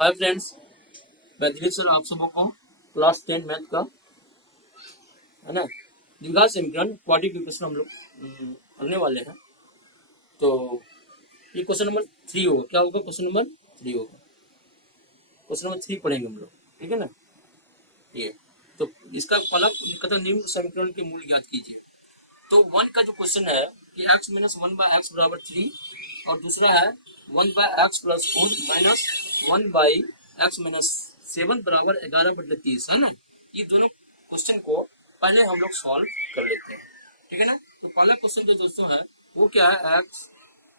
Hi friends, मैं Dilip sir आप सबों को क्लास 10 मैथ का है ना द्विघात समीकरण क्वाड्रेटिक इक्वेशन हम लोग पढ़ने वाले हैं। तो ये क्वेश्चन नंबर 3 होगा। क्या होगा? क्वेश्चन नंबर 3 होगा। क्वेश्चन नंबर 3 पढ़ेंगे हम लोग, ठीक है ना। ये तो इसका पहला कथन निम्न समीकरण के मूल ज्ञात कीजिए। तो 1 का जो क्वेश्चन है कि x माइनस 1/x बराबर 3 और दूसरा है 1/x plus 4 minus 1/x minus 7 बराबर 11/30 है ना। ये दोनों क्वेश्चन को पहले हम लोग सॉल्व कर लेते हैं, ठीक है ना। तो पहला क्वेश्चन जो दोस्तों है वो क्या है? x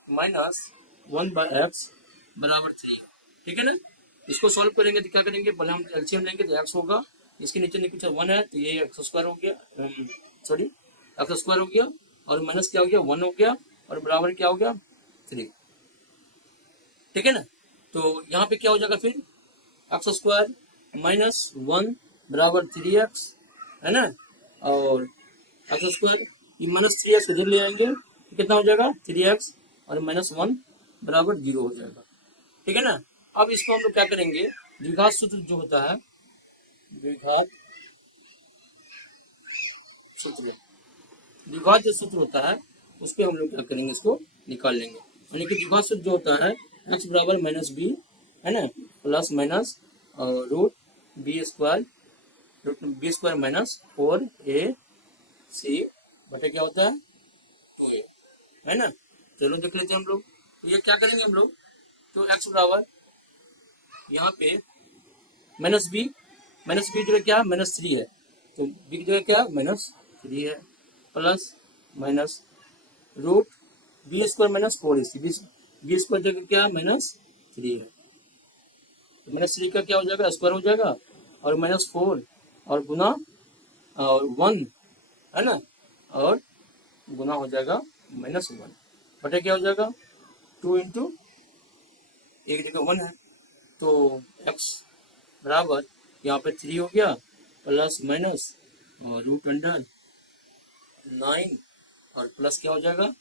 माइनस 1/x बराबर 3 है, ठीक है ना। इसको सॉल्व करेंगे तो क्या करेंगे? पहले हम एलसीएम लेंगे तो x होगा, इसके नीचे कुछ 1 है तो ये एक्स स्क्वायर हो गया, सॉरी एक्स स्क्वायर हो गया और माइनस क्या हो गया? 1 हो गया और बराबर क्या हो गया? 3, ठीक है ना। तो यहाँ पे क्या हो जाएगा फिर? एक्स स्क्वायर माइनस 1 बराबर 3x है ना। और एक्स स्क्वायर ये माइनस 3x इधर ले आएंगे तो कितना हो जाएगा? 3x और माइनस 1 बराबर 0 हो जाएगा, ठीक है ना। अब इसको हम लोग क्या करेंगे? द्विघात सूत्र जो होता है, द्विघात सूत्र, द्विघात जो सूत्र होता है उस पर हम लोग क्या करेंगे? इसको निकाल लेंगे। यानी कि द्विघात सूत्र जो होता है x बराबर माइनस बी है ना plus minus root B square minus 4ac बटे क्या होता है? 2a है ना। चलो देख लेते हैं हम लोग। तो ये क्या करेंगे हम लोग? तो x बराबर यहाँ पे माइनस बी जगह क्या? माइनस 3 है तो बी की जगह क्या? माइनस 3 है plus minus root B square minus 4ac, B square जगह क्या? माइनस 3 है तो माइनस 3 का क्या हो जाएगा? स्क्वायर हो जाएगा और माइनस 4 और गुना और 1 है ना, और गुना हो जाएगा -1 बटे क्या हो जाएगा? 2 इंटू एक जगह 1 है तो x बराबर यहाँ पे 3 हो गया प्लस माइनस और रूट अंडर 9 और प्लस क्या हो जाएगा?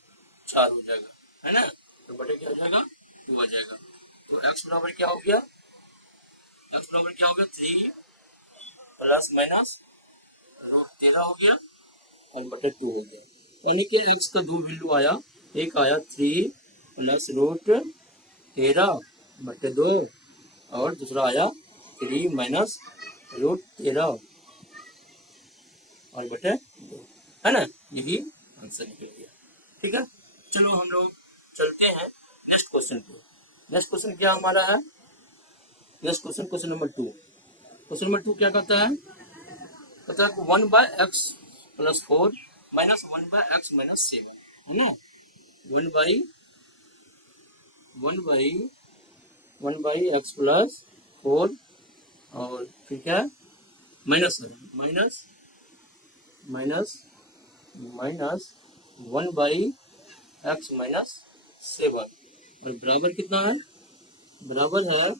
4 हो जाएगा है ना। तो बटे क्या हो जाएगा? 2 आ जाएगा। तो x बराबर क्या हो गया? x बराबर क्या हो गया? 3 प्लस माइनस रूट 13 हो गया और बटे 2 हो गया। यानी कि x का दो वैल्यू आया, एक आया 3 प्लस रूट 13 बटे 2 और दूसरा आया 3 माइनस रूट 13 और बटे 2 है ना। यही आंसर निकल गया, ठीक है। चलो हम लोग चलते हैं नेक्स्ट क्वेश्चन पे। नेक्स्ट क्वेश्चन क्या हमारा है? Next question question number 2। Question number 2 क्या कहता है? कहता है 1/x plus 4 minus 1/x minus 7 है ना। 1/x प्लस 4 और फिर क्या है? Minus minus minus minus 1/x minus 7 और बराबर कितना है? बराबर है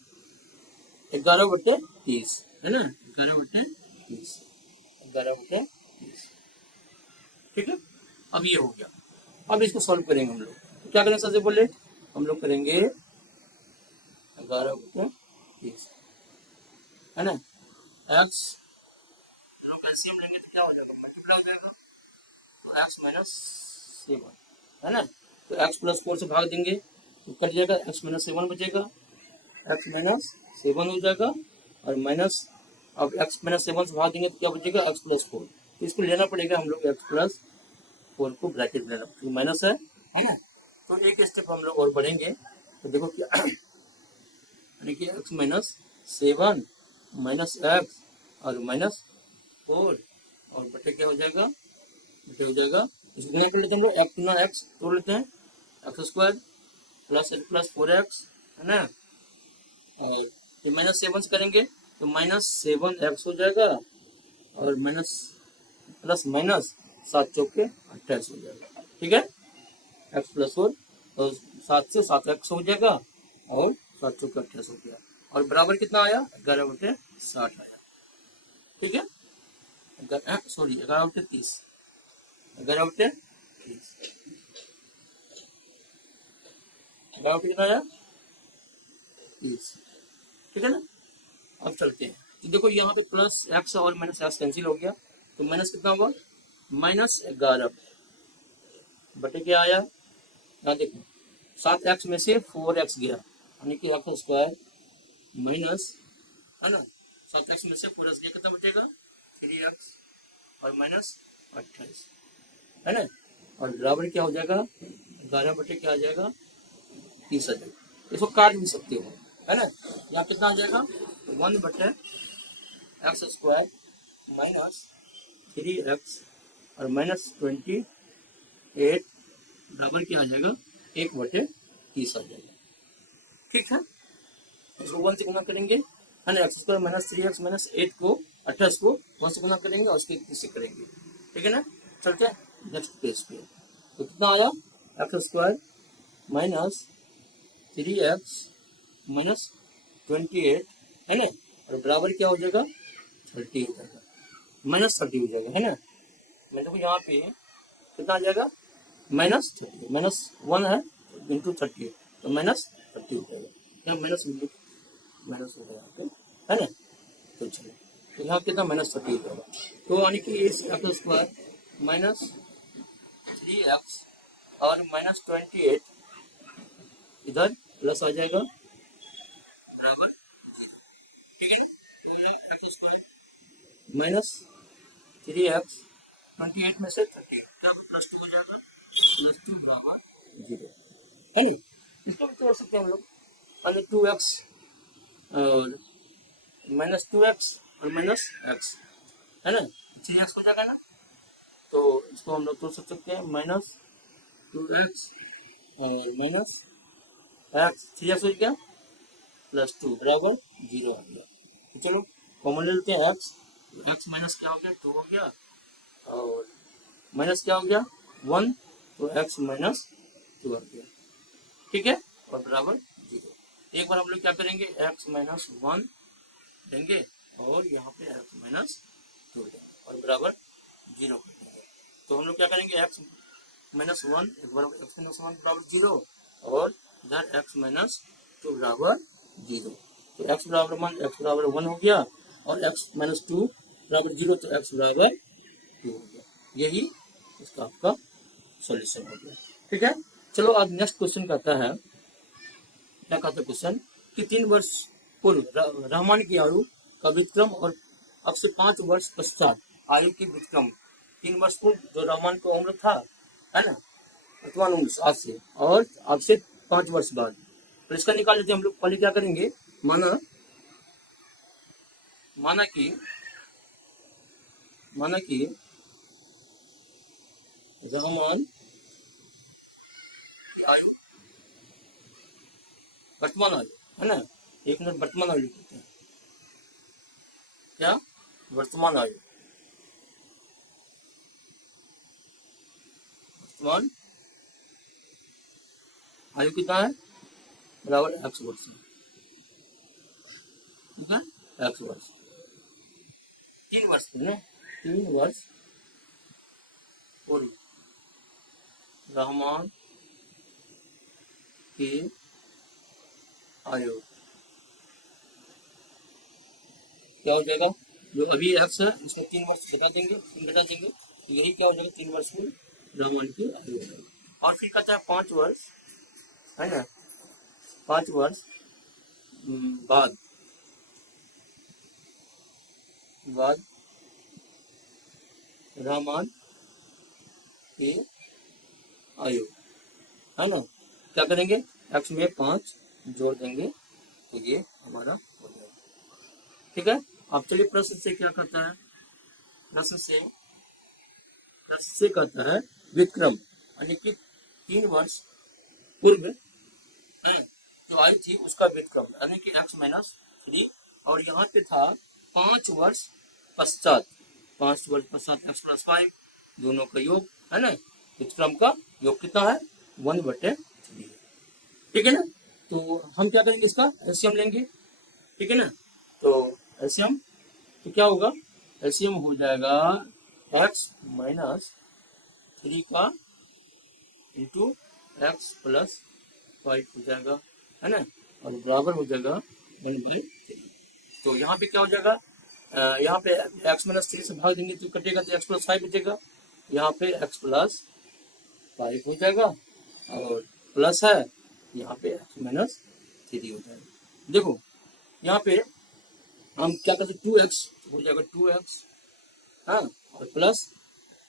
11/30 है ना। 11/30, 11/30, ठीक है। अब ये हो गया। अब इसको सॉल्व करेंगे हम लोग। तो क्या करेंगे? सबसे पहले हम लोग करेंगे 11/30 है ना। एक्स एलसीएम लेंगे तो क्या हो जाएगा? मल्टीप्लाई हो जाएगा तो एक्स माइनस 7 है ना। तो एक्स प्लस 4 से भाग देंगे तो कट जाएगा, एक्स माइनस 7 बचेगा, एक्स माइनस 7 हो जाएगा और माइनस, अब एक्स माइनस 7 से भाग देंगे तो क्या बचेगा? X plus 4। तो इसको लेना पड़ेगा हम लोग एक्स प्लस 4 को ब्रैकेट में लेना, तो माइनस है ना। तो एक स्टेप हम लोग और बढ़ेंगे तो देखो क्या यानी कि एक्स माइनस 7 माइनस एक्स और माइनस 4 और बटे क्या हो जाएगा? बटे हो जाएगा, इसको गुना कर लेते हैं हम लोग, एक्स गुना एक्स तोड़ लेते हैं, x square plus x plus 4x है ना। और ये माइनस 7 से करेंगे तो -7x हो जाएगा और माइनस प्लस माइनस 7 चौके 28 हो जाएगा, ठीक है। एक्स प्लस 4 तो 7 से 7x हो जाएगा और 7 चौके 28 हो गया और बराबर कितना आया? 11/60 आया, ठीक है। सॉरी 11/30, 11/30, 11 कितना आया? 30 ठीक है ना। अब चलते हैं, तो देखो यहाँ पे प्लस एक्स और माइनस एक्स कैंसिल हो गया, तो माइनस कितना हुआ, -11 बटे क्या आया, यहाँ देखो 7x में से 4x गया, यानी कि एक्स स्क्वायर माइनस, है ना, 7x में से 4x गया, कितना बचेगा 3x और -28, है ना, और बराबर क्या हो जाएगा 11 बटे क्या आ जाएगा 30 आ जाएगा। इसको काट भी सकते हो, है ना, यहाँ कितना आ जाएगा 1 बटे एक्स स्क्वायर -3x और -28 बराबर क्या आ जाएगा 1 बटे 30 आ जाएगा। ठीक है, इसको 1 से गुना करेंगे, है ना, एक्स स्क्वायर -3x -8 को 28 को 1 से गुना करेंगे और उसके 30 से करेंगे। ठीक है ना, चलते हैं नेक्स्ट पेज पे। तो कितना आया एक्स स्क्वायर -3x -28, है ना, और बराबर क्या हो जाएगा 30 हो जाएगा, -30 हो जाएगा, है ना। मैं देखो यहाँ पे कितना आ जाएगा -30, -1 है इंटू 30, तो -30 हो जाएगा, यहाँ माइनस हो गया यहाँ पे, है ना। तो चलो, तो यहाँ कितना -30 हो जाएगा, तो यानी कि इस एक्स स्क्वायर -3x और -28 इधर प्लस आ जाएगा बराबर 0। ठीक है ना, तो एक्स स्क्वायर -3x 28 में से 30 क्या +2 हो जाएगा, +2 बराबर 0, है ना। इसको भी तोड़ सकते हैं हम लोग, यानी 2x और -2x और -x, है ना, 3x हो जाएगा ना, तो इसको हम लोग तोड़ सकते हैं -2x और -x, 3x हो गया +2 बराबर 0 आ गया। तो चलो कॉमन ले लेते हैं x माइनस क्या हो गया 2 हो गया, और माइनस क्या हो गया 1, तो x -2 आ गया। ठीक है, और बराबर 0। एक बार हम लोग क्या करेंगे x -1 देंगे और यहाँ पे x -2 देंगे और बराबर 0 कर देंगे। तो हम लोग क्या करेंगे x -1 एक बार x -1 बराबर 0 और इधर x -2 बराबर 0, तो x बराबर 1 हो गया और x -2 बराबर 0, तो x बराबर 2 हो गया। यही इसका आपका सॉल्यूशन हो गया। ठीक है, चलो आज नेक्स्ट क्वेश्चन कहता है, क्या कहता है क्वेश्चन कि 3 वर्ष पूर्व रहमान की आयु का विक्रम और अब से 5 वर्ष पश्चात आयु की विक्रम, 3 वर्ष पूर्व जो रहमान का उम्र था, है ना, वर्तमान उम्र आज से, और अब से 5 वर्ष बाद, तो इसका निकाल लेते हैं हम लोग। पहले क्या करेंगे, माना कि रहमान की आयु वर्तमान आयु, है ना, एक मिनट, वर्तमान आयु लिखते हैं, क्या वर्तमान आयु, वर्तमान आयु कितना है बराबर x वर्ष, ठीक है, x वर्ष 3 वर्ष ना, 3 वर्ष पूर्व रहमान की आयु क्या हो जाएगा, जो अभी x है उसमें 3 वर्ष घटा देंगे, तो यही क्या हो जाएगा 3 वर्ष में रहमान की आयु हो जाएगी। और फिर कहता है 5 वर्ष, है ना, 5 वर्ष बाद रहमान की आयु, है ना, क्या करेंगे x में 5 जोड़ देंगे, तो ये हमारा हो जाएगा। ठीक है, अब चलिए प्रश्न से क्या कहता है, प्रश्न से कहता है विक्रम, यानी कि 3 वर्ष पूर्व है जो आयु थी उसका विक्रम, यानी कि x -3, और यहाँ पे था 5 वर्ष पश्चात, 5 वर्ष पश्चात x + 5 दोनों का योग, है ना, विक्रम का योग कितना है 1/3, ठीक है ना। तो हम क्या करेंगे, इसका एलसीएम लेंगे, ठीक है ना, तो एलसीएम तो क्या होगा, एलसीएम हो जाएगा x -3 का इंटू x + 5 हो जाएगा, है ना, और बराबर हो जाएगा 1/3। तो यहाँ पे क्या हो जाएगा, यहाँ पे x माइनस 3 से भाग देंगे तो कटेगा, तो x प्लस 5 बचेगा। यहाँ पे x प्लस 5 हो जाएगा और प्लस है यहाँ पे x माइनस 3 हो जाएगा। देखो यहाँ पे हम क्या करते, 2x हो जाएगा 2x, हाँ, और प्लस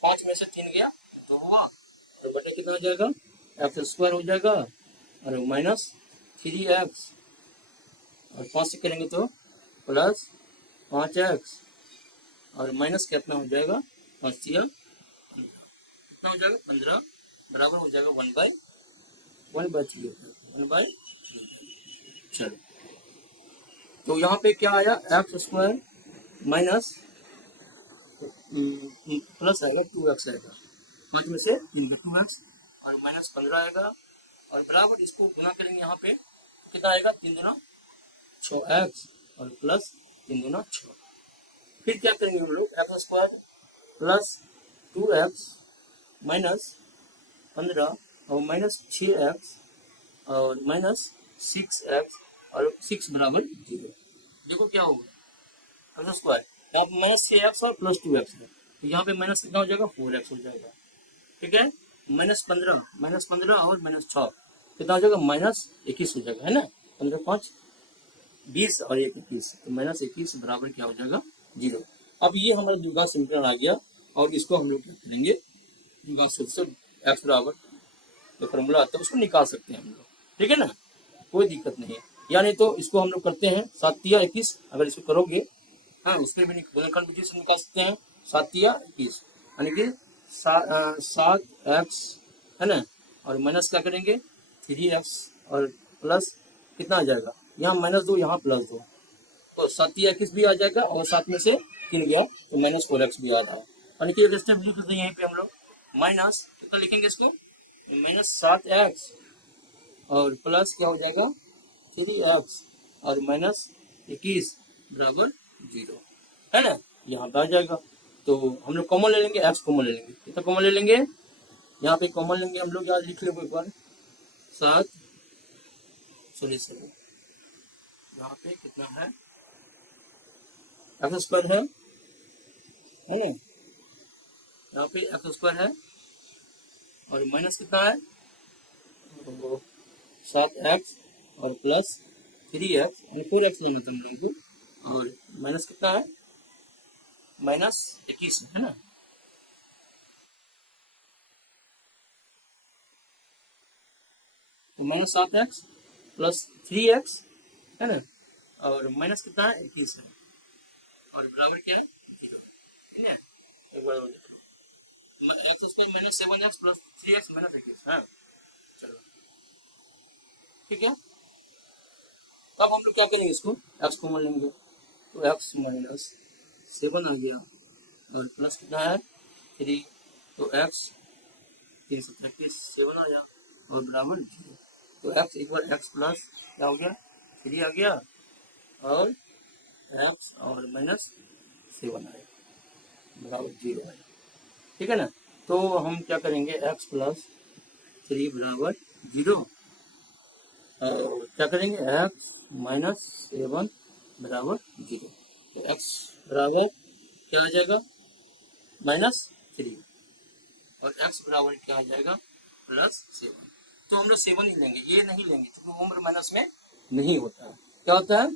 5 में से 3 गया तो हुआ, और बटे कितना हो जाएगा, एक्स स्क्वायर हो जाएगा और माइनस 3x, और 5 से करेंगे तो प्लस 5x, और माइनस कितना हो जाएगा, 5 कितना हो जाएगा 15, बराबर हो जाएगा 1/3 1/3। चलो तो यहाँ पे क्या आया, एक्स स्क्वायर माइनस प्लस आएगा 2x आएगा, 5 में से 3 का 2x, और माइनस 15 आएगा, और बराबर इसको गुना करेंगे यहाँ पे कितना आएगा, 3 दूना 6x, और प्लस 3 दूना 6। फिर क्या करेंगे हम लोग, x square plus 2x minus 15 और माइनस 6x और माइनस 6x, और 6 बराबर 0। देखो क्या होगा, एक्स स्क्वायर यहाँ पे माइनस 6x और प्लस 2x है, तो यहाँ पे माइनस कितना हो जाएगा, 4x हो जाएगा। ठीक है, माइनस 15 और माइनस 6 कितना हो जाएगा, माइनस 21 हो जाएगा, है ना, 15 5 20 और 21, तो माइनस 21 बराबर क्या हो जाएगा, 0। अब ये हमारा द्विघात समीकरण आ गया, और इसको हम लोग क्या करेंगे, द्विघात सूत्र से x बराबर जो फॉर्मूला आता है उसको निकाल सकते हैं हम लोग, ठीक है ना, कोई दिक्कत नहीं है। यानी तो इसको हम लोग करते हैं 7 या 21, अगर इसको करोगे, हाँ, उसमें भी गुणनखंड विधि से निकाल सकते हैं 7 या 21, यानी कि 7x है ना, और माइनस क्या करेंगे 3x, और प्लस कितना आ जाएगा, यहाँ माइनस 2 यहाँ प्लस 2, तो 7 या 21 भी आ जाएगा, और 7 में से 3 गया तो माइनस 4x भी आ रहा है, यानी कि एक स्टेप लिख देते हैं यहीं पे हम लोग, माइनस कितना लिखेंगे इसको, माइनस 7x और प्लस क्या हो जाएगा 3x और माइनस 21 बराबर 0, है ना, यहाँ पे आ जाएगा। तो हम लोग कॉमन ले लेंगे, x कॉमन ले लेंगे, कितना कॉमन ले लेंगे, यहाँ पे कॉमन लेंगे हम लोग, याद लिख लो एक बार, 7 यहाँ पे कितना है, एक्स स्क्वायर है ना, यहाँ पे एक्स स्क्वायर है, और माइनस कितना है 7x और प्लस 3x, 4x लेना था हम लोगों को, और माइनस कितना है माइनस 21, है ना, तो माइनस 7x प्लस 3x है ना, और माइनस कितना है 21 है, और बराबर क्या है 0, ठीक है, एक बार X square minus 7x plus 3x minus 21, हाँ, चलो ठीक है। अब हम लोग क्या करेंगे, इसको x कॉमन लेंगे, तो x माइनस 7 आ गया, और प्लस कितना है 3, तो x 3 से 31 7 आ गया, और बराबर 0, तो x एक बार x प्लस क्या हो गया 3 आ गया, और x और माइनस 7 आएगा बराबर 0 आएगा, ठीक है ना। तो हम क्या करेंगे, x प्लस 3 बराबर 0, और क्या करेंगे x माइनस 7 बराबर 0, तो x बराबर क्या आ जाएगा माइनस 3, और x बराबर क्या आ जाएगा प्लस 7। तो हम लोग 7 ही लेंगे, ये नहीं लेंगे क्योंकि उम्र माइनस में नहीं होता है, क्या होता है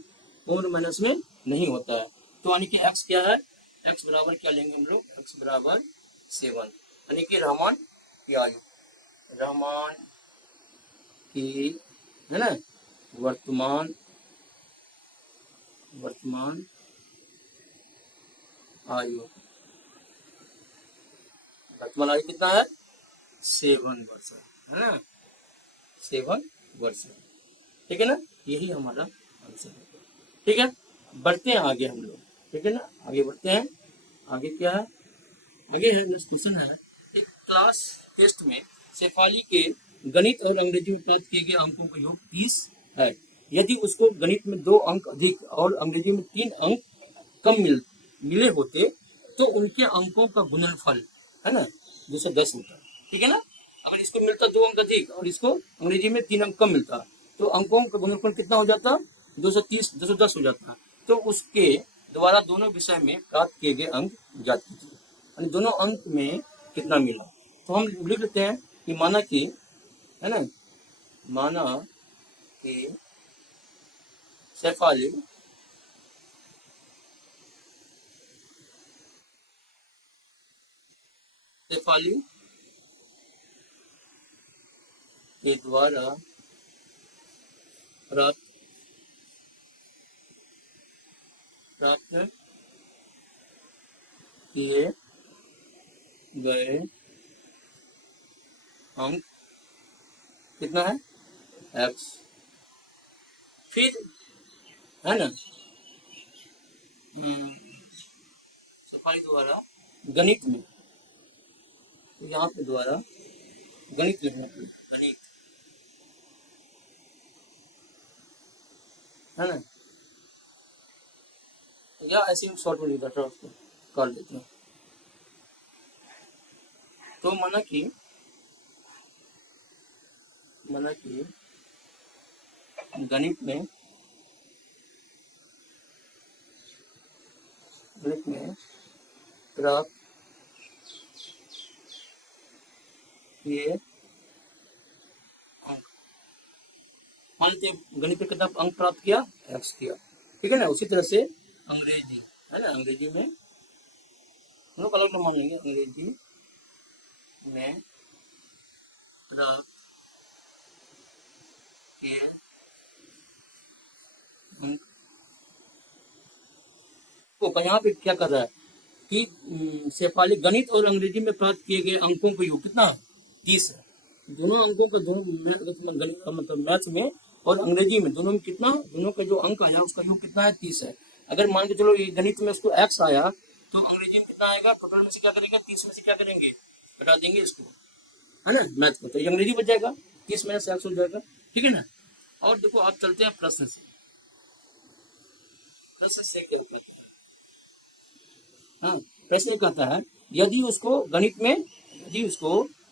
उम्र माइनस में नहीं होता है, तो यानी कि x क्या है, x बराबर क्या लेंगे हम लोग, x बराबर 7, यानी कि रहमान की आयु, रहमान की, है ना, वर्तमान आयु, वर्तमान आयु कितना है 7 वर्ष, है ना, 7 वर्ष, ठीक है ना, यही हमारा आंसर है, ठीक है। बढ़ते हैं आगे हम लोग, ठीक है ना, आगे बढ़ते हैं, आगे क्या है, आगे है नेक्स्ट क्वेश्चन है, एक क्लास टेस्ट में शेफाली के गणित और अंग्रेजी में प्राप्त किए गए अंकों का योग 30 है, यदि उसको गणित में 2 अंक अधिक और अंग्रेजी में 3 अंक कम मिले होते तो उनके अंकों का गुणनफल, है ना, 210 होता, ठीक है ना। अगर इसको मिलता 2 अंक अधिक और इसको अंग्रेजी में 3 अंक कम मिलता तो अंकों का गुणनफल कितना हो जाता 230 210 हो जाता, तो उसके द्वारा दोनों विषय में प्राप्त किए गए अंक ज्ञात कीजिए, यानी दोनों अंक में कितना मिला। तो हम लिख लेते हैं कि माना कि, है ना, माना कि शेफाली के द्वारा प्राप्त किए गए अंक कितना है, x। फिर, है ना, सफाई द्वारा गणित में, तो यहाँ पे द्वारा गणित लिखना पड़ेगा, गणित, है ना, या ऐसे ही शॉर्ट में लिखा था उसको कर देते हैं। तो माना कि गणित में प्राप्त किए अंक, मान लेते गणित में कितना अंक प्राप्त किया, x किया, ठीक है ना। उसी तरह से अंग्रेजी, है ना, अंग्रेजी में हम लोग अलग मान लेंगे, अंग्रेजी में प्राप्त किए अंक, तो यहाँ पे क्या कर रहा है कि शेफाली गणित और अंग्रेजी में प्राप्त किए गए अंकों का योग कितना, 30 है। दोनों अंकों का, दोनों गणित मतलब मैथ में और अंग्रेजी में, दोनों में कितना, दोनों का जो अंक आया उसका योग कितना है, 30 है। अगर मान के चलो ये गणित में उसको x आया, तो अंग्रेजी में कितना आएगा, टोटल में से क्या करेंगे, 30 में से क्या करेंगे, घटा देंगे इसको, है ना, मैथ को, तो ये अंग्रेजी बच जाएगा, 30 में से x हो जाएगा, ठीक है ना। और देखो आप चलते हैं प्रश्न से, प्रश्न से क्या होता है, हाँ, प्रश्न ये कहता है यदि उसको गणित में,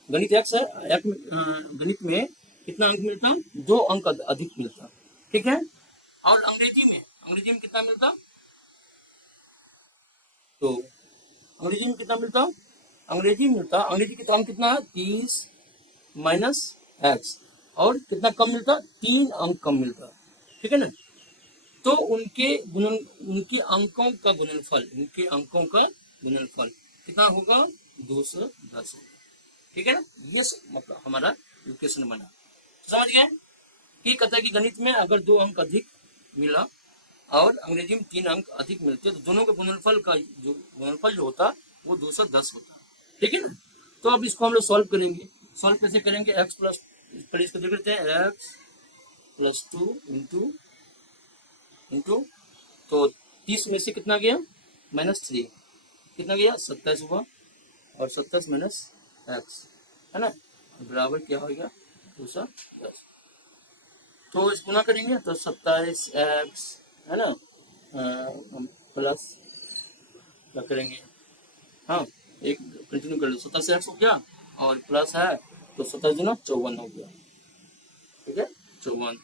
गणित x है, गणित में कितना अंक मिलता, 2 अंक अधिक मिलता, ठीक है। और अंग्रेजी में कितना मिलता, तो अंग्रेजी में कितना मिलता, अंग्रेजी का अंक कितना है, 30 माइनस x, और कितना कम मिलता, 3 अंक कम मिलता, ठीक है ना। तो उनके अंकों का गुणनफल कितना होगा, 210 होगा, ठीक है ना। ये मतलब हमारा इक्वेशन बना, समझ गए कि कहता है कि गणित में अगर 2 अंक अधिक मिला और अंग्रेजी में 3 अंक अधिक मिलते, तो दोनों के गुणनफल जो होता वो 210 होता, ठीक है ना। तो अब इसको हम लोग सॉल्व करेंगे। सॉल्व कैसे करेंगे, x प्लस, पहले इसको देख लेते हैं, x प्लस 2 इंटू, तो 30 में से कितना गया, -3, कितना गया, 27 हुआ, और 27 माइनस x, है ना, बराबर क्या हो गया, 210। तो इस गुना करेंगे तो 27x, है ना, प्लस क्या करेंगे, हाँ, एक कंटिन्यू कर लो, 27x हो गया, और प्लस है तो 27 गुना 54 हो गया, ठीक है, 54।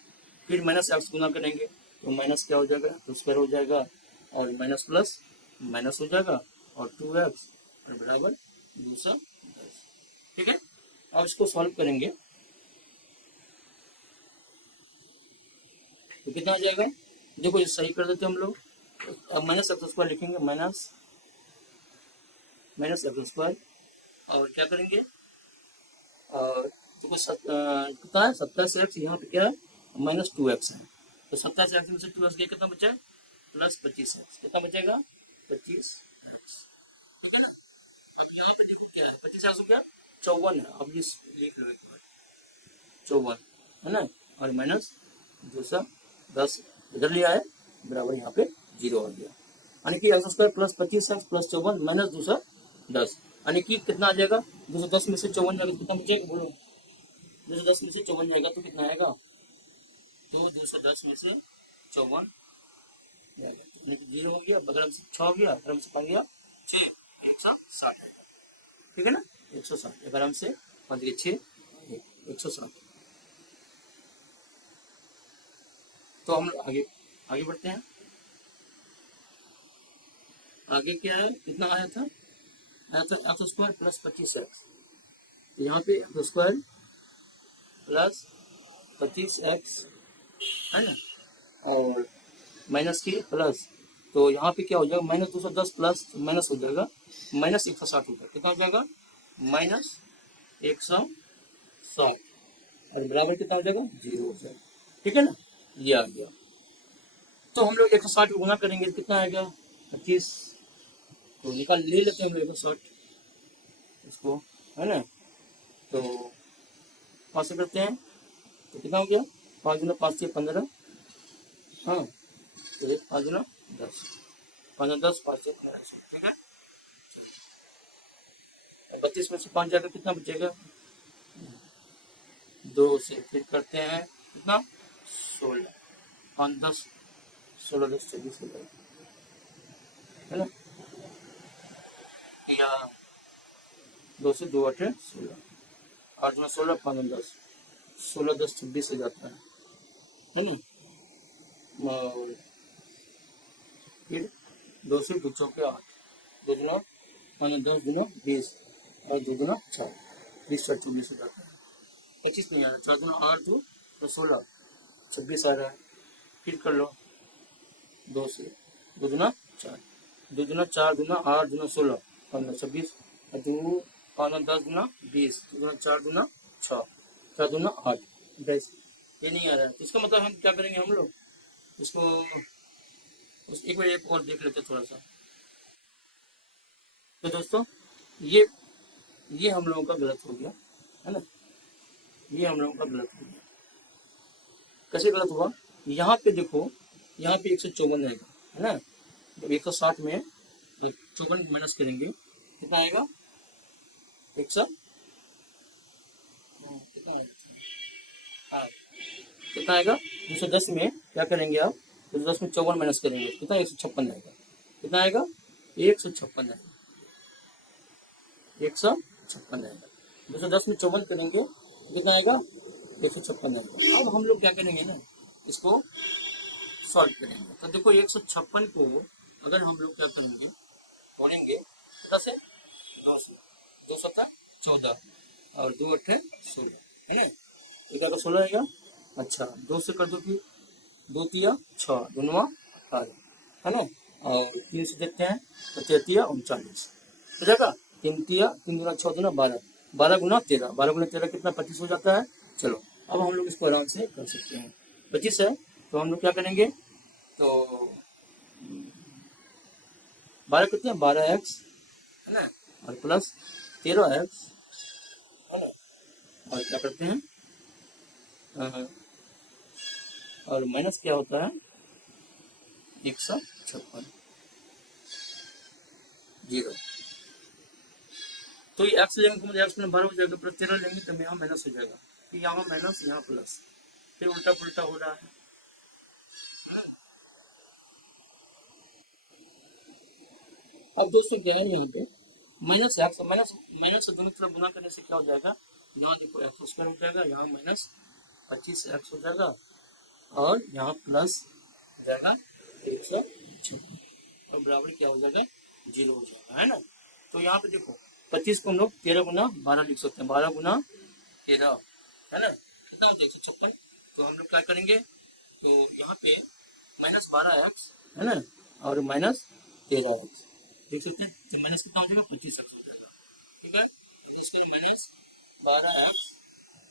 फिर माइनस एक्स गुना करेंगे तो माइनस क्या हो जाएगा, तो स्क्वायर हो जाएगा, और माइनस प्लस माइनस हो जाएगा, और 2x और बराबर 210, ठीक है। अब इसको सॉल्व करेंगे तो कितना आ जाएगा, देखो ये सही कर देते हम लोग। अब माइनस एक्स स्क्वायर लिखेंगे, माइनस एक्स स्क्वायर, और क्या करेंगे, और देखो कितना है, 27x, यहाँ पे क्या है, -2x है, तो 27x में से 2x गया, कितना बचा, +25x, कितना बचेगा, 25x। अब यहाँ पे देखो क्या है, 25x हो गया, 54 है, अब ये लिख लो एक बार, 54, है ना, और माइनस 210 इधर लिया है, बराबर यहाँ पे 0 आ गया, यानी कि एक्स स्क्वायर +25x + 54 माइनस 210, यानी कि कितना आ जाएगा, 210 में से 54 जाएगा तो कितना बचेगा, बोलो, 210 में से 54 जाएगा तो कितना आएगा, तो 210 में से 54 जाएगा, यानी कि 0 हो गया, बगल से 6 हो गया, अगर से 5 गया 6, 160, ठीक है ना, 160, अगर हमसे 5 के 6, 160। तो हम आगे बढ़ते हैं। आगे क्या है, कितना आया था एक्स स्क्वायर प्लस 25x। यहाँ पे एक्स स्क्वायर प्लस 25x है ना, और माइनस की प्लस, तो यहाँ पे क्या हो जाएगा -210 प्लस माइनस हो जाएगा -160 हो जाएगा। कितना हो जाएगा -160, और बराबर कितना हो जाएगा 0 हो जाएगा। ठीक है ना, ये आ गया। तो हम लोग 160 गुना करेंगे, कितना आएगा 25, तो निकाल ले लेते हैं हम लोग 160 इसको, है ना। तो 5 से करते हैं तो कितना हो गया, 5 गुना 5 से 15, हाँ, तो 5 गुना 10, 5 गुना 10, 5 से 15, ठीक है। 32 में से 5 जाकर कितना बचेगा, 2 से फिर करते हैं कितना 16, 5 10, 16 10 24 हो जाएगा, है ना, या 2 से 2 8 16, 8 गुना 16, 5 गुना 10, 16 10 26 हो जाता है ना। और फिर 2 से 2 चौके 8, 2 गुना 5 10 गुना 20, और 2 गुना 4, 20 4 24 हो जाता है। 25 नहीं आ रहा, 4 गुना 8 तो 16, 26 आ रहा है। फिर कर लो 2 से, 2 गुना 4, 2 गुना 4 गुना 8 गुना 16, 15 26, और 2 5 10 गुना 20, 2 गुना 4 गुना 6, 4 गुना 8 10, ये नहीं आ रहा है। तो इसका मतलब हम क्या करेंगे, हम लोग इसको एक बार एक और देख लेते थोड़ा सा। तो दोस्तों ये हम लोगों का गलत हो गया, है ना, ये हम लोगों का गलत हो गया। कैसे गलत हुआ, यहाँ पे देखो, यहाँ पे 154 रहेगा, है ना, तो 160 में 54 माइनस करेंगे, कितना आएगा 100, कितना आएगा, हाँ, कितना आएगा 210 में क्या करेंगे आप, 210 में 54 माइनस करेंगे, कितना 156 आएगा, कितना आएगा 156 आएगा, 156 आएगा। 210 में 54 करेंगे कितना आएगा 156 आएगा। अब हम लोग क्या करेंगे ना, इसको सॉल्व करेंगे। तो देखो 156 को अगर हम लोग क्या करेंगे, तोड़ेंगे 10 से, 2 से, 2 सत्ता 14, और 2 अट्ठे 16, है ना, तो क्या 16 आएगा। अच्छा 2 से कर दो, फिर 2 तिया 6, 2 9 18, है ना, और 3 से देखते हैं तो 33 39 हो जाएगा। 3 तिया 3 गुना 6 गुना 12, 12 गुना 13, 12 गुना 13 कितना 25 हो जाता है। चलो अब हम लोग इसको आराम से कर सकते हैं। 25 है तो हम लोग क्या करेंगे, तो 12 कितने 12x, है ना, और प्लस 13x, है ना, और क्या करते हैं और माइनस क्या होता है 156 0। तो ये एक्स लेंगे तो मुझे एक्स में 12 हो जाएगा, प्लस 13 लेंगे तो यहाँ माइनस हो जाएगा, फिर यहाँ माइनस यहाँ प्लस, फिर उल्टा पुल्टा हो रहा है। अब दोस्तों क्या है यहाँ पे माइनस एक्स, माइनस माइनस से दोनों तरफ गुना करने से क्या हो जाएगा, यहाँ देखो एक्स स्क्वायर हो जाएगा, यहाँ माइनस 25x हो जाएगा, और यहाँ प्लस हो जाएगा 156, और बराबर क्या हो जाएगा 0 हो जाएगा, है ना। तो यहाँ पे देखो 25 को हम लोग 13 गुना 12 लिख सकते हैं, 12 गुना 13, है ना, कितना होता है 156। तो हम लोग क्या करेंगे, तो यहाँ पे -12x, है ना, और -13x देख सकते हैं, तो माइनस कितना हो जाएगा 25x हो जाएगा, ठीक है। अब इसके लिए -12x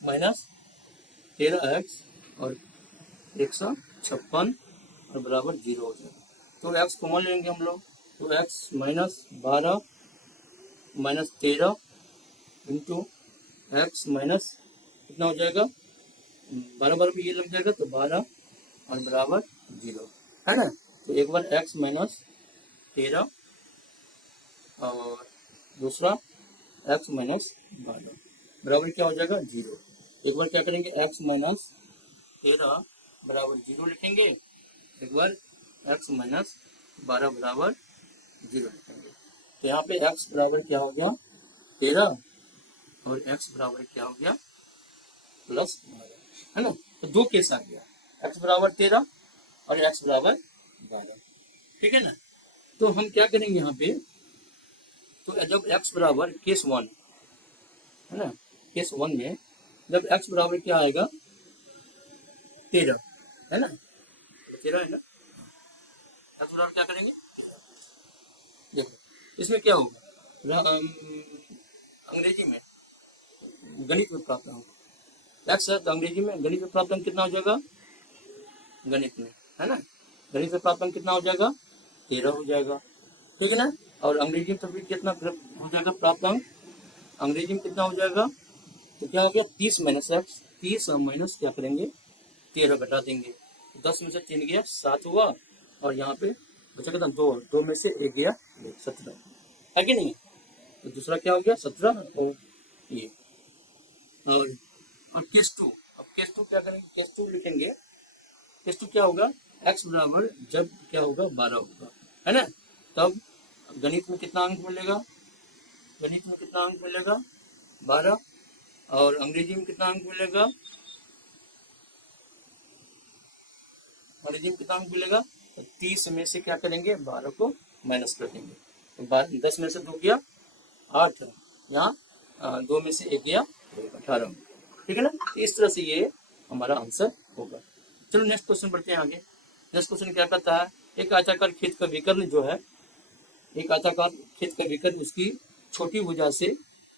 -13x और 156 और बराबर 0 हो जाएगा। तो x कॉमन लेंगे हम लोग, तो x -12 -13 इंटू एक्स माइनस कितना हो जाएगा 12 12 पे ये लग जाएगा, तो 12 और बराबर 0, है ना। तो एक बार x -13 और दूसरा x -12 बराबर क्या हो जाएगा 0। एक बार क्या करेंगे x -13 बराबर 0 लिखेंगे, एक बार x -12 बराबर 0 लिखेंगे। तो यहाँ पे x बराबर क्या हो गया 13 और x बराबर क्या हो गया +12, है ना। तो दो केस आ गया, x बराबर 13 और x बराबर 12, ठीक है ना। तो हम क्या करेंगे यहाँ पे, तो जब x बराबर केस 1 है ना, केस 1 में जब x बराबर क्या आएगा 13 है ना, 13 है ना, x बराबर क्या करेंगे, देखो इसमें क्या होगा, अंग्रेजी में गणित में प्राप्त होगा x है, तो अंग्रेजी में गणित में प्राप्त कितना हो जाएगा, गणित में है ना, गणित में प्राप्त कितना हो जाएगा 13 हो जाएगा, ठीक है ना। और अंग्रेजी में तो भी कितना हो जाएगा प्राप्त अंक, अंग्रेजी में कितना हो जाएगा, तो क्या हो गया 30 माइनस एक्स, 30 माइनस क्या करेंगे 13 घटा देंगे, 10 में से 3 गया 7 हुआ, और यहाँ पे बचा कितना 2, 2 में से 1 गया 17 है कि नहीं, तो दूसरा क्या हो गया 17 और ये, और केस 2, अब केस 2 क्या करेंगे, केस 2 लिखेंगे, केस 2 क्या होगा, x बराबर जब क्या होगा 12 होगा है ना, तब गणित में कितना अंक मिलेगा, गणित में कितना अंक मिलेगा 12, और अंग्रेजी में कितना अंक मिलेगा, अंग्रेजी में कितना अंक मिलेगा, तो 30 में से क्या करेंगे 12 को माइनस कर देंगे, तो 10 में से 2 गया 8, यहाँ 2 में से 1 गया 18, ठीक है ना, इस तरह से ये हमारा आंसर होगा। चलो नेक्स्ट क्वेश्चन बढ़ते हैं आगे। नेक्स्ट क्वेश्चन क्या कहता है, एक आयताकार खेत का विकर्ण जो है, एक आयताकार खेत का विकर्ण उसकी छोटी भुजा से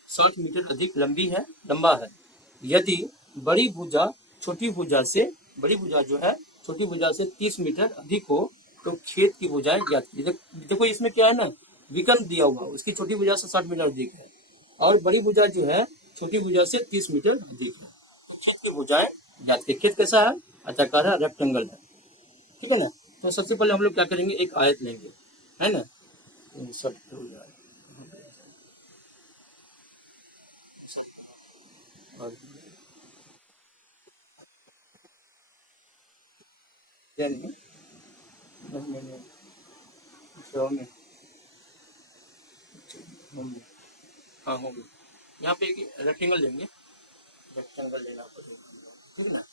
60 मीटर अधिक लंबा है, यदि बड़ी भुजा छोटी भुजा से, बड़ी भुजा जो है छोटी भुजा से 30 मीटर अधिक हो तो खेत की भुजाएं ज्ञात कीजिए। देखो इसमें क्या है ना, विकर्ण दिया हुआ, उसकी छोटी भुजा से 60 मीटर अधिक है, और बड़ी भुजा जो है छोटी भुजा से 30 मीटर अधिक है, तो खेत की भुजाएं ज्ञात कीजिए। खेत कैसा है, आयताकार है, रेक्टेंगल है, ठीक है ना। तो सबसे पहले हम लोग क्या करेंगे, एक आयत लेंगे है ना, हाँ हो गया, यहाँ पे एक रेक्टेंगल लेंगे, रेक्टेंगल लेना पड़ेगा, ठीक है ना,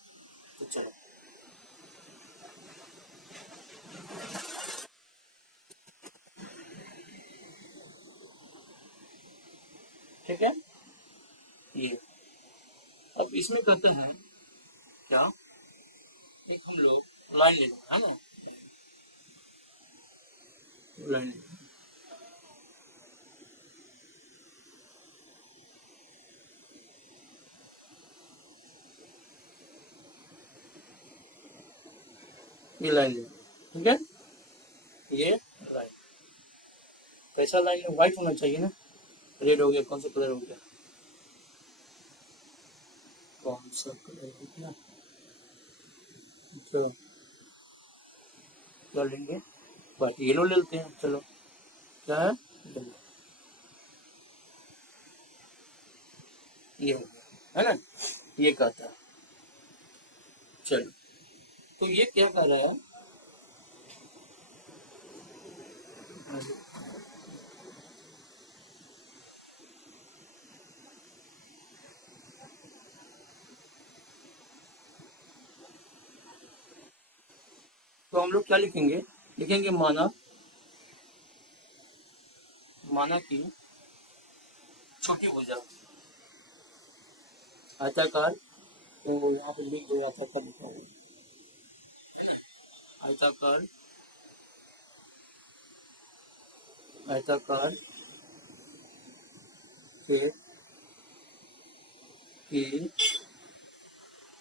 तो चलो ठीक है, ये अब इसमें कहते हैं क्या, एक हम लोग लाइन ले लेंगे है ना, लाइन ये लाइन ले, ठीक है, ये लाइन कैसा लाइन है, व्हाइट होना चाहिए ना, रेड हो गया, कौन सा कलर हो गया, कौन सा कलर हो गया, अच्छा क्या लेंगे, बट येलो ले लेते हैं, चलो क्या है ये हो गया है ना, ये कहता है, चलो तो ये क्या कह रहा है, तो हम लोग क्या लिखेंगे, लिखेंगे माना, माना कि छोटी भुजा आयताकार, तो यहाँ पे लिख दो आयताकार लिखा हुआ, आयताकार, आयताकार खेत की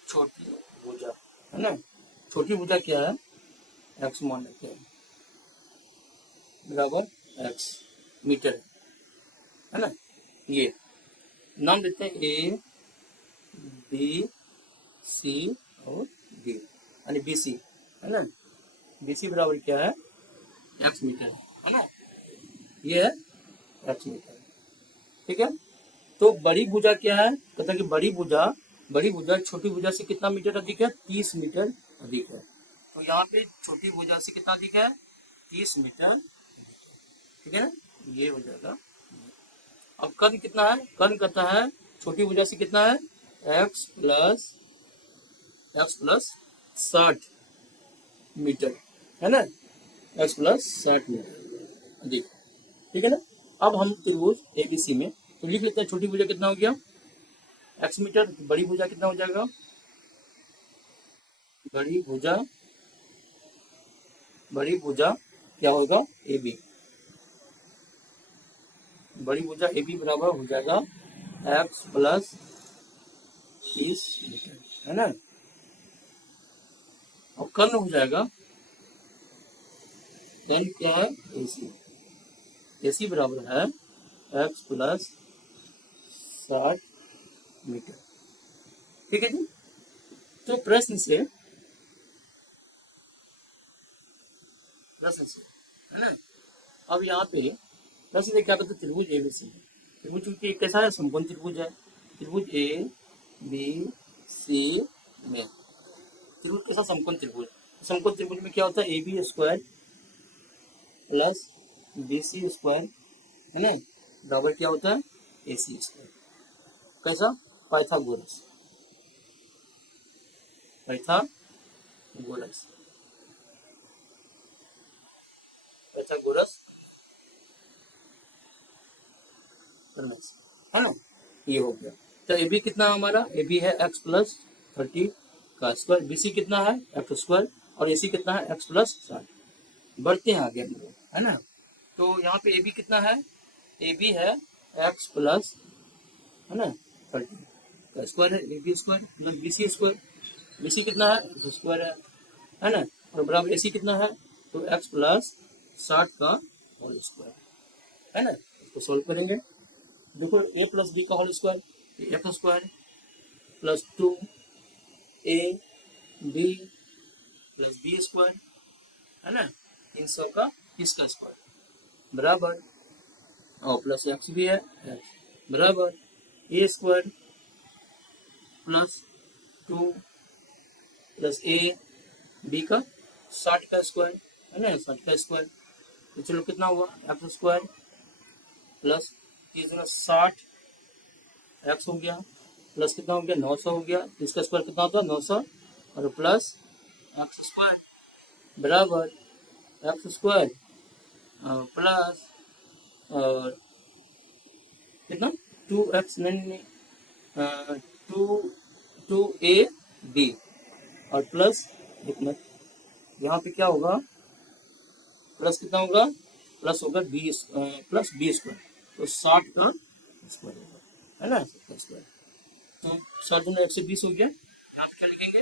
छोटी भुजा है ना, छोटी भुजा क्या है, एक्स मान लेते हैं बराबर एक्स मीटर है ना, ये नाम देते हैं ए बी सी और डी, यानी बी सी है ना, बी सी बराबर क्या है एक्स मीटर है ना, ये है एक्स मीटर, ठीक है। तो बड़ी भुजा क्या है, कहता है कि बड़ी भुजा छोटी भुजा से कितना मीटर अधिक है, 30 मीटर अधिक है, तो यहाँ पे छोटी भुजा से कितना अधिक है 30 मीटर, ठीक है ना, ये हो जाएगा। अब कर्ण कितना है, कर्ण कहता है छोटी भुजा से कितना है x प्लस 60 मीटर है ना, x प्लस 60 मीटर, देखो, ठीक है ना। अब हम त्रिभुज एबीसी में तो लिख लेते हैं, छोटी भुजा कितना हो गया x मीटर, बड़ी भुजा कितना हो जाएगा, बड़ी भुजा, बड़ी भुजा क्या होगा ए बी, बड़ी भुजा ए बी बराबर हो जाएगा x प्लस 30 मीटर, है ना। और कर्ण हो जाएगा, कर्ण क्या है ए सी, ए सी बराबर है x प्लस 60 मीटर, ठीक है जी। तो प्रश्न से है ना। अब यहाँ पे प्रश्न में क्या कहते हैं, त्रिभुज एबीसी, त्रिभुज की कैसा है, समकोण त्रिभुज है, त्रिभुज ए बी सी में, त्रिभुज कैसा समकोण त्रिभुज, समकोण त्रिभुज में क्या होता है, A B square plus B C square, है ना, बराबर क्या होता है ए सी स्क्वायर, कैसा, पाइथागोरस, पाइथागोरस, पाइथागोरस है ना, ये हो गया। तो ए बी कितना हमारा, ए बी है एक्स प्लस 30 का स्क्वायर, बी सी कितना है एक्स स्क्वायर, और ए सी कितना है एक्स प्लस 60। बढ़ते हैं आगे हम लोग, है ना। तो यहाँ पे ए बी कितना है, ए बी है एक्स प्लस, है ना, 30 का स्क्वायर है, A B square plus B C square, B C कितना है एक्स स्क्वायर है ना, और बराबर ए सी कितना है, तो एक्स प्लस 60 का होल स्क्वायर, है ना। इसको सोल्व करेंगे, देखो ए प्लस बी का whole square X square plus 2 A B plus B square, है ना, 300 का इसका स्क्वायर बराबर, और प्लस एक्स भी है, एक्स बराबर A square plus 2 plus A B का 60 का स्क्वायर, है ना, 60 का स्क्वायर, तो चलो कितना हुआ एक्स स्क्वायर प्लस 360 एक्स हो गया, प्लस कितना हो गया 900 हो गया, इसका स्क्वायर कितना होता है 900, और प्लस एक्स स्क्वायर बराबर एक्स स्क्वायर प्लस और कितना 2x, नहीं 2a b, और प्लस कितना, यहाँ पे क्या होगा प्लस कितना होगा, प्लस होगा बी प्लस बी स्क्वायर, तो 60 का स्क्वायर होगा, है ना, 60 का स्क्वायर, तो 60 गुना 120 हो गया, यहाँ पे क्या लिखेंगे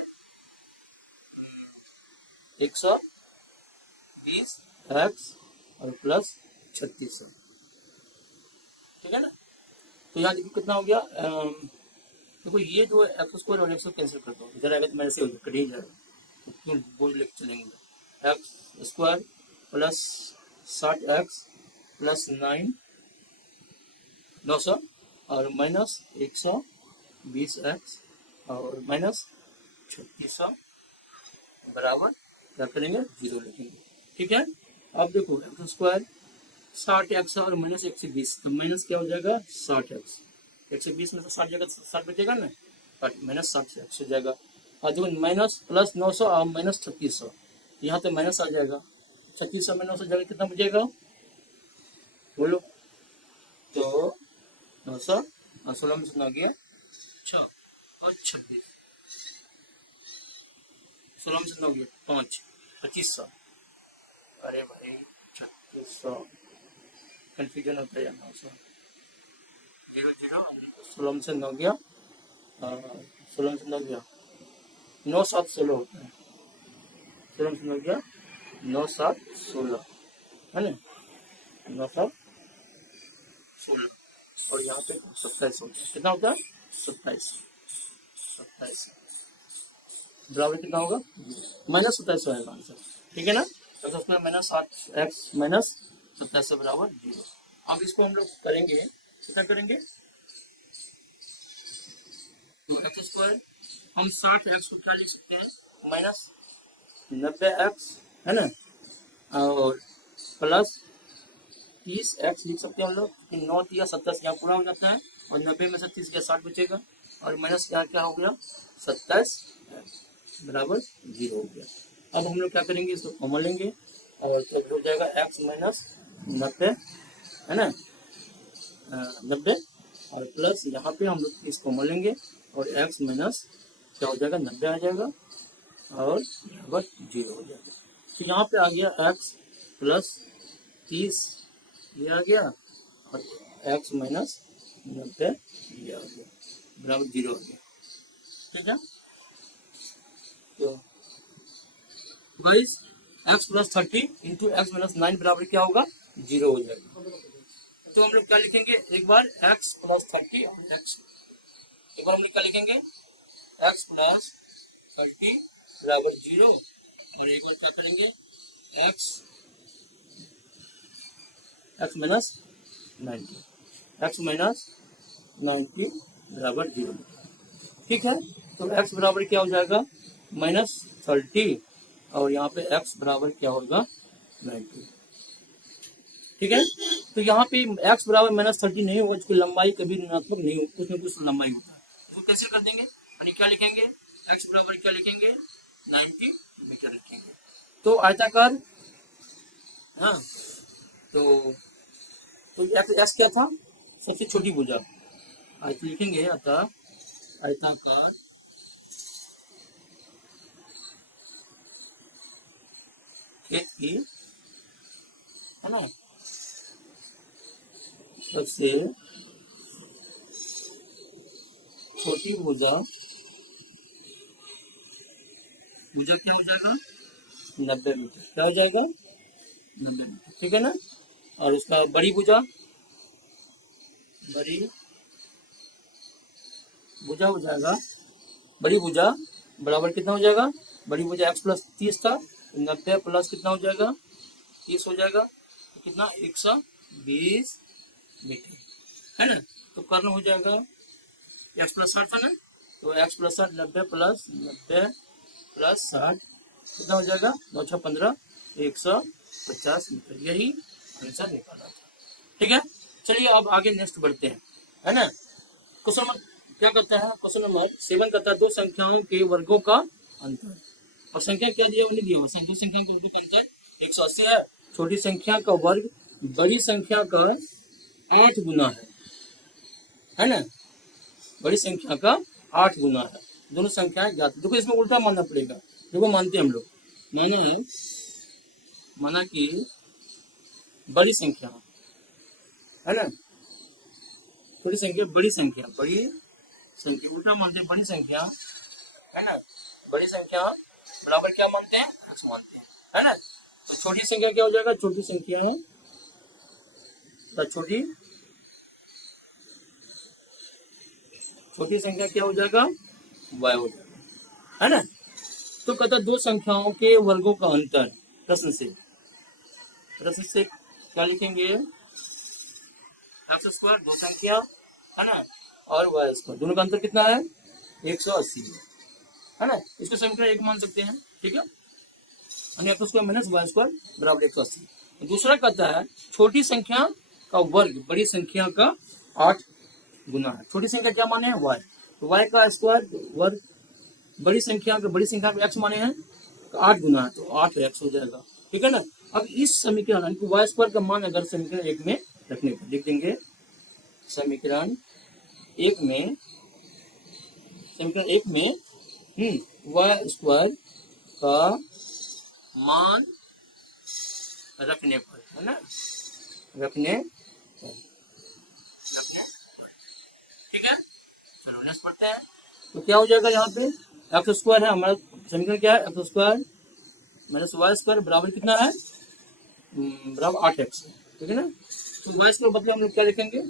120 एक्स और प्लस 3600, ठीक है ना। तो यहाँ देखिए कितना हो गया, देखो ये जो है एक्स स्क्वायर और एक्स कैंसिल कर दो, इधर आएगा तो मेरे से हो कट ही जाएगा, तो क्यों बोल लेके चलेंगे, x square plus 60x plus 900 और माइनस 120x और माइनस 3600 बराबर क्या करेंगे 0 लिखेंगे, ठीक है। अब देखो एक्स स्क्वायर 60x और माइनस 120, तो माइनस क्या हो जाएगा 60x, 120 में से 60 जगह 60 बचेगा ना, माइनस 60 एक्स हो जाएगा, और देखो माइनस प्लस 900 और माइनस 3600, यहाँ तो माइनस आ जाएगा, 3600 में 900 जगह कितना बचेगा बोलो, तो 900 और 16 में से आ गया 6 और 26, 16 में से हो गया 5, 2500, अरे भाई 3600 कंफ्यूजन होता है, 900 0 0, 16 में से हो गया 16 में से हो गया 9 7 16 होता है, 16 में से हो गया 9 7 16, है ना, 9 7 16, और यहाँ पे 27 होता है, कितना होता है 27 बराबर कितना होगा माइनस 27 आएगा आंसर, ठीक है ना। तो उसमें माइनस 7x माइनस 27 बराबर 0। अब इसको हम लोग करेंगे, कितना करेंगे, तो एक्स स्क्वायर हम 60x को क्या लिख सकते हैं माइनस 90x, है ना, और प्लस 30x लिख सकते हैं हम लोग, 9 या 27 यहाँ पूरा हो जाता है, और 90 में से 30 या 60 बचेगा, और माइनस यहाँ क्या हो गया 27 बराबर 0 हो गया। अब हम लोग क्या करेंगे, इसको कॉमन लेंगे, और तब हो जाएगा x माइनस 90, है ना, 90, और प्लस यहाँ पे हम लोग इसको लेंगे और x माइनस क्या हो जाएगा, 90 आ जाएगा और यहाँ पर 0 हो जाएगा। तो यहाँ पे आ गया x प्लस 30 ये आ गया और x माइनस 90 ये आ गया बराबर 0 आ गया। ठीक है, तो guys x plus 30 into x minus 9 बराबर क्या होगा, 0 हो जाएगा। तो हम लोग क्या लिखेंगे, एक बार x प्लस 30 और x, एक बार हम लोग क्या लिखेंगे, x प्लस 30 बराबर 0 और एक बार क्या करेंगे x माइनस 90, x माइनस 90 बराबर 0। ठीक है, तो x बराबर क्या हो जाएगा, -30 और यहाँ पे x बराबर क्या होगा, 90। ठीक है, तो यहाँ पे x बराबर -30 नहीं होगा, इसकी लंबाई कभी ऋणात्मक नहीं होती, कुछ न कुछ लंबाई होता है। तो कैसे कर देंगे, यानी क्या लिखेंगे, x बराबर क्या लिखेंगे, 90 मीटर लिखेंगे। तो आयताकार, हाँ, तो x क्या था, सबसे छोटी भुजा, आज लिखेंगे अतः आयताकार खेत की, है ना, सबसे छोटी भुजा क्या हो जाएगा, 90 मीटर, क्या हो जाएगा, 90 मीटर। ठीक है ना, और उसका बड़ी भुजा हो जाएगा, बड़ी भुजा बराबर कितना हो जाएगा, बड़ी भुजा x प्लस 30 था, 90 प्लस कितना हो जाएगा, 30 हो जाएगा, तो कितना 120 मीटर, है ना। तो कर्ण हो जाएगा x प्लस 60 था ना, तो x प्लस 60 90 प्लस 60 कितना हो जाएगा, 9 6 15 150 मीटर, यही आंसर निकाला था। ठीक है, चलिए अब आगे नेक्स्ट बढ़ते हैं, है ना। क्वेश्चन नंबर क्या करता है, क्वेश्चन नंबर 7 करता है, दो संख्याओं के वर्गों का अंतर। और संख्या क्या दिया, नहीं दिया, दो संख्या के वर्गों का अंतर 180 है। छोटी संख्या का वर्ग बड़ी संख्या का 8 गुना है ना, बड़ी संख्या का 8 गुना है। दोनों संख्याएं ज्ञात। देखो इसमें उल्टा मानना पड़ेगा, देखो मानते हैं हम लोग, माना कि बड़ी संख्या, है ना, छोटी संख्या बड़ी संख्या, उल्टा मानते हैं, बड़ी संख्या, है ना, बड़ी संख्या बराबर क्या मानते हैं, x मानते हैं, है ना। तो छोटी संख्या क्या हो जाएगा, छोटी संख्या है, तो छोटी संख्या क्या हो जाएगा, y हो जाएगा, है ना। तो कहता दो संख्याओं के वर्गों का अंतर, प्रश्न से क्या लिखेंगे, x स्क्वायर दो संख्या, है ना, और y स्क्वायर, दोनों का अंतर कितना है, 180, है ना। इसको समीकरण 1 मान सकते हैं। ठीक है, x square minus y square बराबर 180। दूसरा कहता है छोटी संख्या का वर्ग बड़ी संख्या का 8 गुना है। छोटी संख्या क्या माने हैं, y, तो y का स्क्वायर वर्ग बड़ी संख्या का x माने हैं 8 गुना है, तो 8x हो जाएगा। ठीक है ना। अब इस समीकरण y स्क्वायर का मान अगर समीकरण 1 में रखने पर लिख देंगे, समीकरण 1 में y स्क्वायर का मान रखने पर, है ना, रखने पर। ठीक है, चलो नेक्स्ट पढ़ते हैं। तो क्या हो जाएगा, यहाँ पे एक्स स्क्वायर है हमारा, समीकरण क्या है, X square minus Y square बराबर कितना है, बराबर 8x। ठीक है ना। तो वाई स्क्वायर बदले हम लोग क्या लिखेंगे,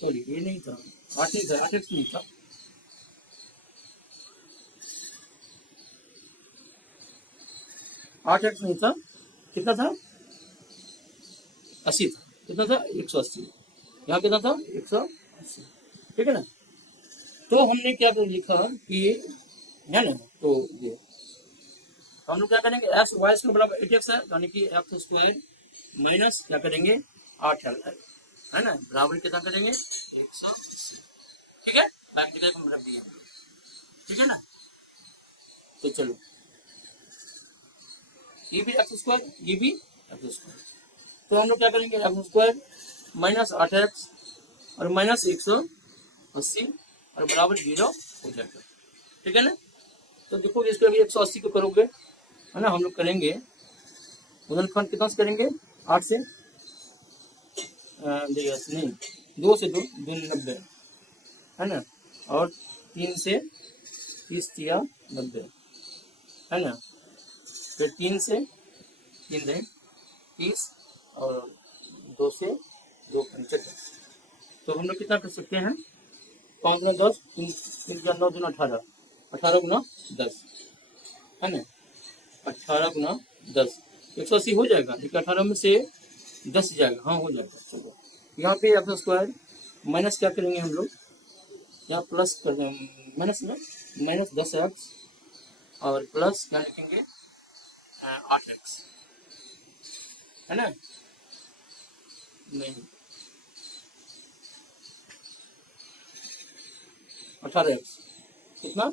चलिए ये नहीं था, 8 नहीं था, 8x नहीं था, 8x नहीं था, कितना था, 80 था, कितना था, 180, यहाँ कितना था, 180। ठीक है ना। तो हमने क्या लिखा कि, है ना, तो ये हम लोग क्या करेंगे, एक्स वाई स्क्वायर बराबर 8x है, यानी कि एक्स स्क्वायर माइनस क्या करेंगे 8 है ना, बराबर कितना करेंगे 180। ठीक है, बाकी जगह हम रख दिए। ठीक है ना, तो चलो ये भी एक्स स्क्वायर, ये भी एक्स स्क्वायर, तो हम लोग क्या करेंगे, एक्स स्क्वायर माइनस 8x और माइनस 180 और बराबर 0 हो जाएगा। ठीक है ना। तो देखो इसको अभी 180 को करोगे, है ना, हम लोग करेंगे गुणनखंड कितना से करेंगे, 8 से नहीं 2 से 2 90, है ना, और 3 से 30 या 90, है ना, फिर 3 से 3 दें 30 और 2 से 2 50। तो हम लोग कितना कर सकते हैं, 5 गुना 10, 3 9 गुना 18, 18 गुना 10, है ना, 18 गुना 10 180 हो जाएगा। लेकिन 18 में से 10 जाएगा, हाँ हो जाएगा। चलो यहाँ पे एक्स स्क्वायर माइनस क्या करेंगे हम लोग, यहाँ प्लस कर माइनस में माइनस 10x और प्लस क्या लिखेंगे 8x, है ना, नहीं 18x कितना,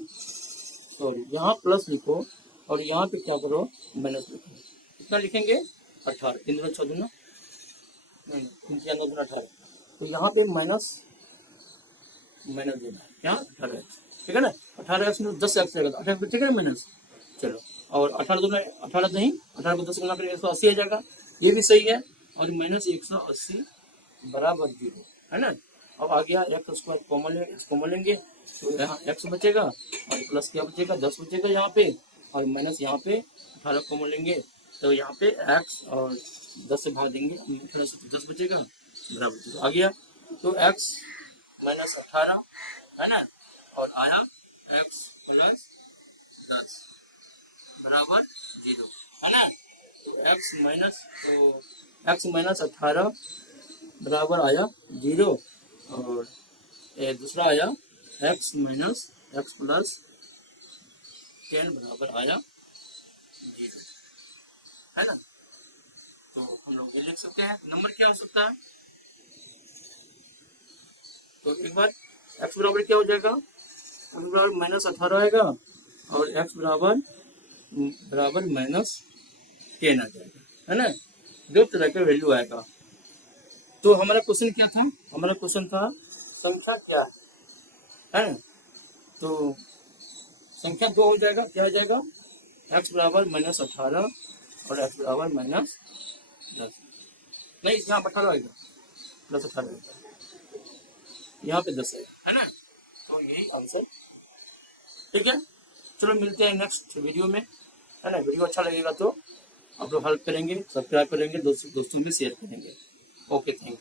सॉरी यहाँ प्लस लिखो और यहाँ पे क्या करो माइनस लिखो। कितना लिखेंगे 18, 3 दूना 6 दूना, नहीं 3 9 दूना 18, तो यहाँ पे माइनस देना है क्या 18x, ठीक है ना। 18x में 10x रहेगा, 18 ठीक है माइनस। चलो और 18 दूना 18 नहीं, 18 को 10 गुना करेंगे 180 आ जाएगा, ये भी सही है। और माइनस 180 बराबर 0, है ना। अब आ गया एक्स स्क्वायर कॉमन लेंगे, तो यहाँ x बचेगा और प्लस क्या बचेगा 10 बचेगा यहाँ पे, और माइनस यहाँ पे 18 कॉमन लेंगे, तो यहाँ पे x और 10 से भाग देंगे, 18 से 10 बचेगा बराबर आ गया। तो x माइनस 18, है ना, और आया x प्लस 10 बराबर 0, है ना। तो x माइनस 18 बराबर आया 0, और दूसरा आया x माइनस x प्लस 10 बराबर आया 0, है ना। तो हम लोग ये लिख सकते हैं, नंबर क्या हो सकता है, तो एक बार x बराबर क्या हो जाएगा, x बराबर माइनस 18 आएगा और x बराबर माइनस 10 आ जाएगा, है ना, दो तरह का वैल्यू आएगा। तो हमारा क्वेश्चन क्या था, हमारा क्वेश्चन था संख्या क्या है ना। तो संख्या 2 हो जाएगा, क्या हो जाएगा, x बराबर माइनस 18 और x बराबर माइनस 10, नहीं यहाँ 18 आएगा प्लस 18 आएगा, यहाँ पे 10 है ना। तो यही आंसर, ठीक है। चलो मिलते हैं नेक्स्ट वीडियो में, है ना। वीडियो अच्छा लगेगा तो आप लोग हेल्प करेंगे, सब्सक्राइब करेंगे, दोस्तों में शेयर करेंगे। Okay, thank you.